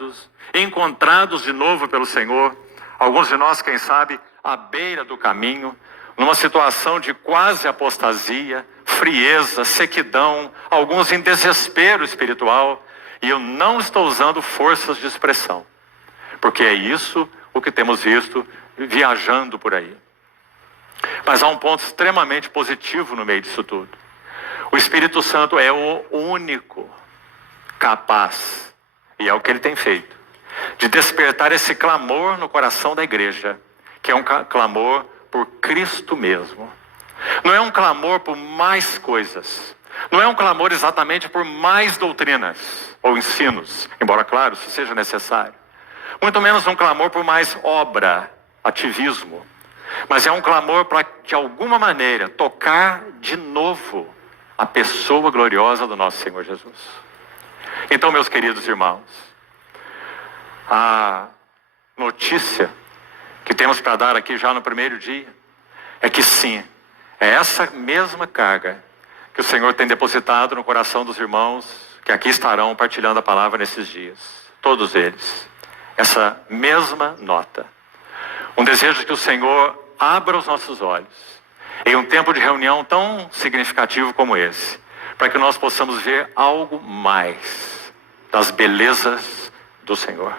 abandonados, encontrados de novo pelo Senhor. Alguns de nós, quem sabe, à beira do caminho, numa situação de quase apostasia, frieza, sequidão, alguns em desespero espiritual. E eu não estou usando forças de expressão, porque é isso o que temos visto viajando por aí. Mas há um ponto extremamente positivo no meio disso tudo. O Espírito Santo é o único capaz, e é o que ele tem feito, de despertar esse clamor no coração da igreja, que é um clamor por Cristo mesmo. Não é um clamor por mais coisas, não é um clamor exatamente por mais doutrinas ou ensinos, embora, claro, isso seja necessário. Muito menos um clamor por mais obra, ativismo, mas é um clamor para, de alguma maneira, tocar de novo a pessoa gloriosa do nosso Senhor Jesus. Então, meus queridos irmãos, a notícia que temos para dar aqui já no primeiro dia é que sim, é essa mesma carga que o Senhor tem depositado no coração dos irmãos que aqui estarão partilhando a palavra nesses dias. Todos eles. Essa mesma nota. Um desejo de que o Senhor abra os nossos olhos em um tempo de reunião tão significativo como esse, para que nós possamos ver algo mais das belezas do Senhor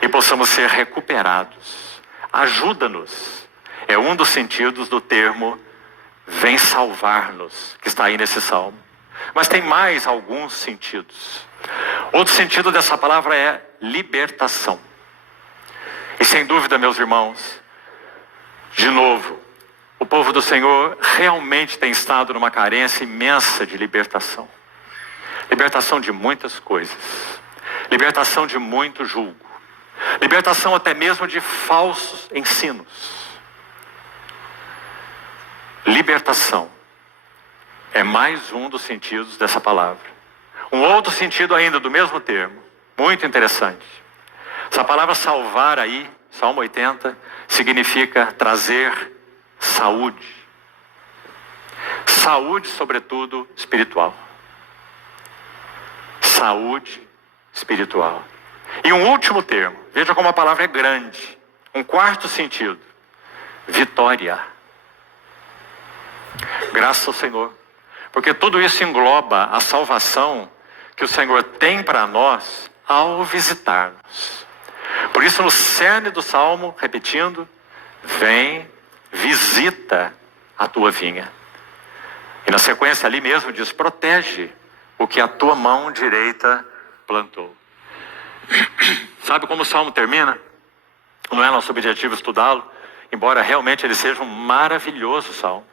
e possamos ser recuperados. Ajuda-nos. É um dos sentidos do termo vem salvar-nos, que está aí nesse salmo. Mas tem mais alguns sentidos. Outro sentido dessa palavra é libertação. E sem dúvida, meus irmãos, de novo, o povo do Senhor realmente tem estado numa carência imensa de libertação. Libertação de muitas coisas. Libertação de muito julgo. Libertação até mesmo de falsos ensinos. Libertação é mais um dos sentidos dessa palavra. Um outro sentido ainda do mesmo termo, muito interessante. Essa palavra salvar aí, Salmo 80, significa trazer saúde. Saúde, sobretudo, espiritual. Saúde espiritual. E um último termo, veja como a palavra é grande. Um quarto sentido, vitória. Graças ao Senhor, porque tudo isso engloba a salvação que o Senhor tem para nós ao visitar-nos. Por isso, no cerne do Salmo, repetindo, vem, visita a tua vinha. E na sequência ali mesmo diz, protege o que a tua mão direita plantou. Sabe como o Salmo termina? Não é nosso objetivo estudá-lo, embora realmente ele seja um maravilhoso Salmo.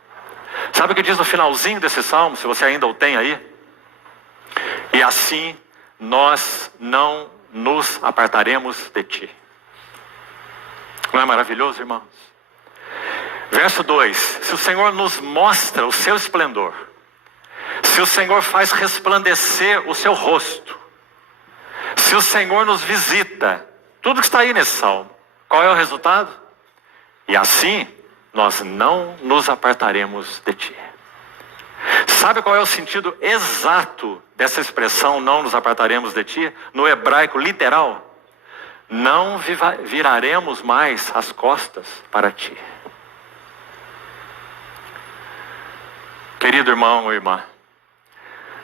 Sabe o que diz no finalzinho desse salmo, se você ainda o tem aí? E assim nós não nos apartaremos de ti. Não é maravilhoso, irmãos? Verso 2, se o Senhor nos mostra o seu esplendor, se o Senhor faz resplandecer o seu rosto, se o Senhor nos visita, tudo que está aí nesse salmo, qual é o resultado? E assim nós não nos apartaremos de ti. Sabe qual é o sentido exato dessa expressão, não nos apartaremos de ti? No hebraico literal, não viraremos mais as costas para ti. Querido irmão ou irmã,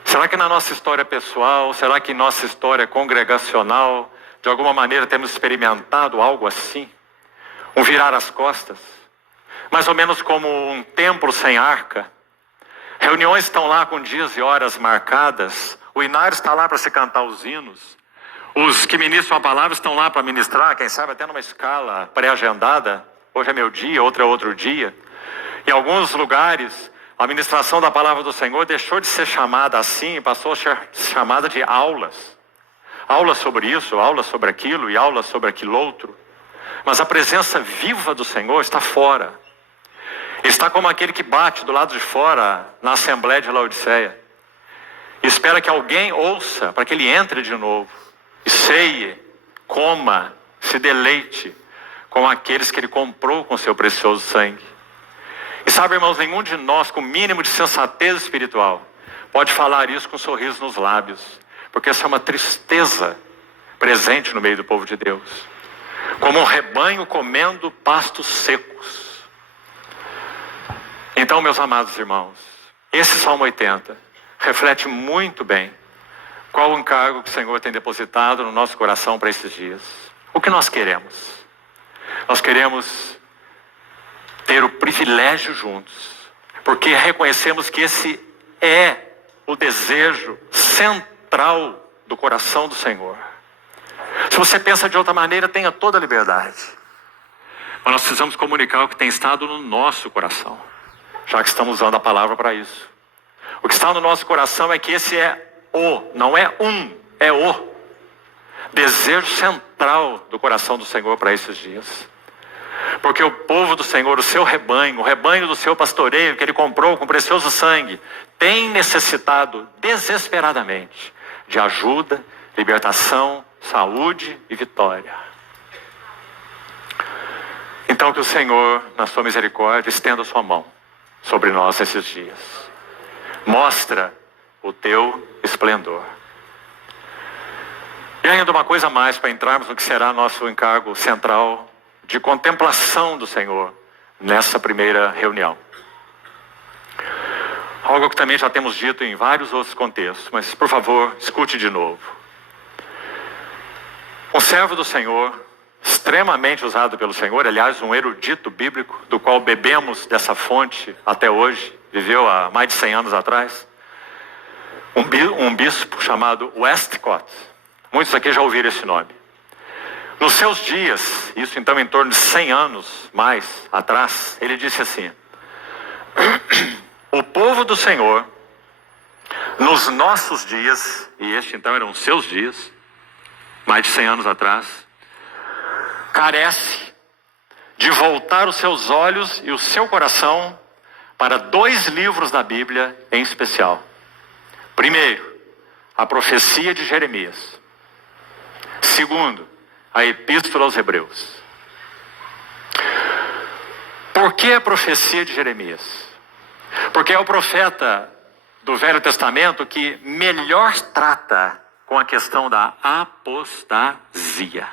será que na nossa história pessoal, será que em nossa história congregacional, de alguma maneira temos experimentado algo assim? Um virar as costas? Mais ou menos como um templo sem arca. Reuniões estão lá com dias e horas marcadas. O inário está lá para se cantar os hinos. Os que ministram a palavra estão lá para ministrar, quem sabe até numa escala pré-agendada. Hoje é meu dia, outro é outro dia. Em alguns lugares, a ministração da palavra do Senhor deixou de ser chamada assim e passou a ser chamada de aulas. Aulas sobre isso, aulas sobre aquilo e aulas sobre aquilo outro. Mas a presença viva do Senhor está fora. Está como aquele que bate do lado de fora na Assembleia de Laodiceia. Espera que alguém ouça para que ele entre de novo. E ceie, coma, se deleite com aqueles que ele comprou com seu precioso sangue. E sabe, irmãos, nenhum de nós com o mínimo de sensatez espiritual pode falar isso com um sorriso nos lábios. Porque essa é uma tristeza presente no meio do povo de Deus, como um rebanho comendo pastos secos. Então, meus amados irmãos, esse Salmo 80 reflete muito bem qual o encargo que o Senhor tem depositado no nosso coração para esses dias. O que nós queremos? Nós queremos ter o privilégio juntos, porque reconhecemos que esse é o desejo central do coração do Senhor. Se você pensa de outra maneira, tenha toda a liberdade. Mas nós precisamos comunicar o que tem estado no nosso coração, já que estamos usando a palavra para isso. O que está no nosso coração é que esse é não é é o desejo central do coração do Senhor para esses dias. Porque o povo do Senhor, o seu rebanho, o rebanho do seu pastoreio, que Ele comprou com precioso sangue, tem necessitado desesperadamente de ajuda, libertação, saúde e vitória. Então que o Senhor, na sua misericórdia, estenda a sua mão sobre nós esses dias. Mostra o teu esplendor. E ainda uma coisa a mais para entrarmos no que será nosso encargo central de contemplação do Senhor nessa primeira reunião. Algo que também já temos dito em vários outros contextos, mas por favor, escute de novo. Um servo do Senhor, extremamente usado pelo Senhor, aliás, um erudito bíblico, do qual bebemos dessa fonte até hoje, viveu há mais de 100 anos atrás, um bispo chamado Westcott. Muitos aqui já ouviram esse nome. Nos seus dias, isso então em torno de 100 anos mais atrás, ele disse assim: o povo do Senhor, nos nossos dias, e este então eram os seus dias, mais de 100 anos atrás, carece de voltar os seus olhos e o seu coração para 2 livros da Bíblia em especial. Primeiro, a profecia de Jeremias. Segundo, a Epístola aos Hebreus. Por que a profecia de Jeremias? Porque é o profeta do Velho Testamento que melhor trata com a questão da apostasia.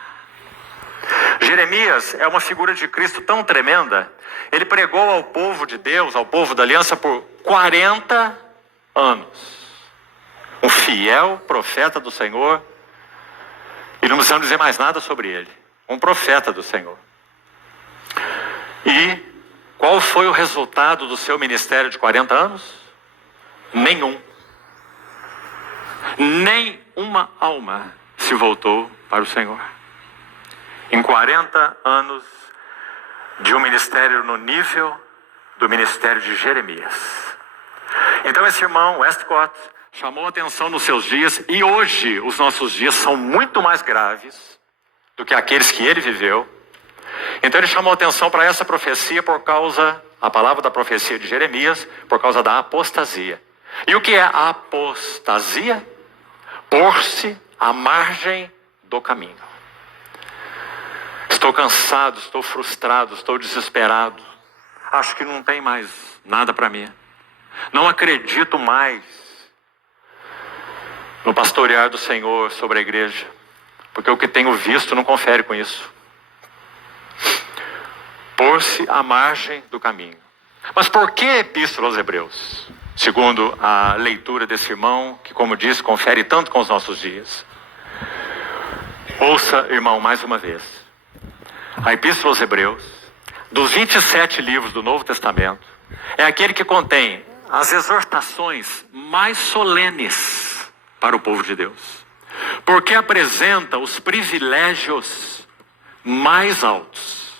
Jeremias é uma figura de Cristo tão tremenda. Ele pregou ao povo de Deus, ao povo da aliança, por 40 anos. Um fiel profeta do Senhor. E não precisamos dizer mais nada sobre ele. Um profeta do Senhor. E qual foi o resultado do seu ministério de 40 anos? Nenhum. Nem uma alma se voltou para o Senhor. Em 40 anos de um ministério no nível do ministério de Jeremias. Então esse irmão, Westcott, chamou a atenção nos seus dias, e hoje os nossos dias são muito mais graves do que aqueles que ele viveu. Então ele chamou a atenção para essa profecia por causa, a palavra da profecia de Jeremias, por causa da apostasia. E o que é a apostasia? Pôr-se à margem do caminho. Estou cansado, estou frustrado, estou desesperado. Acho que não tem mais nada para mim. Não acredito mais no pastorear do Senhor sobre a igreja, porque o que tenho visto não confere com isso. Pôr-se à margem do caminho. Mas por que Epístola aos Hebreus? Segundo a leitura desse irmão, que como disse, confere tanto com os nossos dias. Ouça, irmão, mais uma vez. A Epístola aos Hebreus, dos 27 livros do Novo Testamento, é aquele que contém as exortações mais solenes para o povo de Deus, porque apresenta os privilégios mais altos.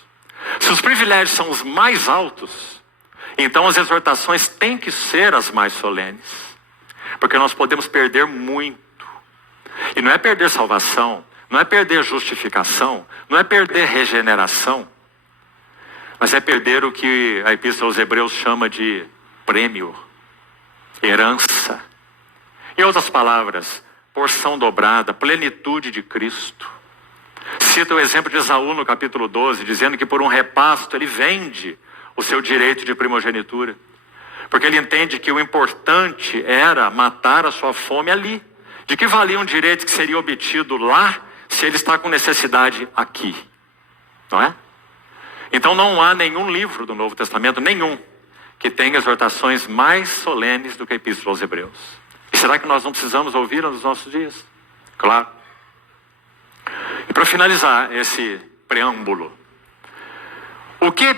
Se os privilégios são os mais altos, então as exortações têm que ser as mais solenes, porque nós podemos perder muito. E não é perder salvação, não é perder justificação, não é perder regeneração, mas é perder o que a Epístola aos Hebreus chama de prêmio, herança. Em outras palavras, porção dobrada, plenitude de Cristo. Cita o exemplo de Esaú no capítulo 12, dizendo que por um repasto ele vende o seu direito de primogenitura, porque ele entende que o importante era matar a sua fome ali. De que valia um direito que seria obtido lá, se ele está com necessidade aqui, não é? Então não há nenhum livro do Novo Testamento, nenhum, que tenha exortações mais solenes do que a Epístola aos Hebreus. E será que nós não precisamos ouvi-la nos nossos dias? Claro. E para finalizar esse preâmbulo, o que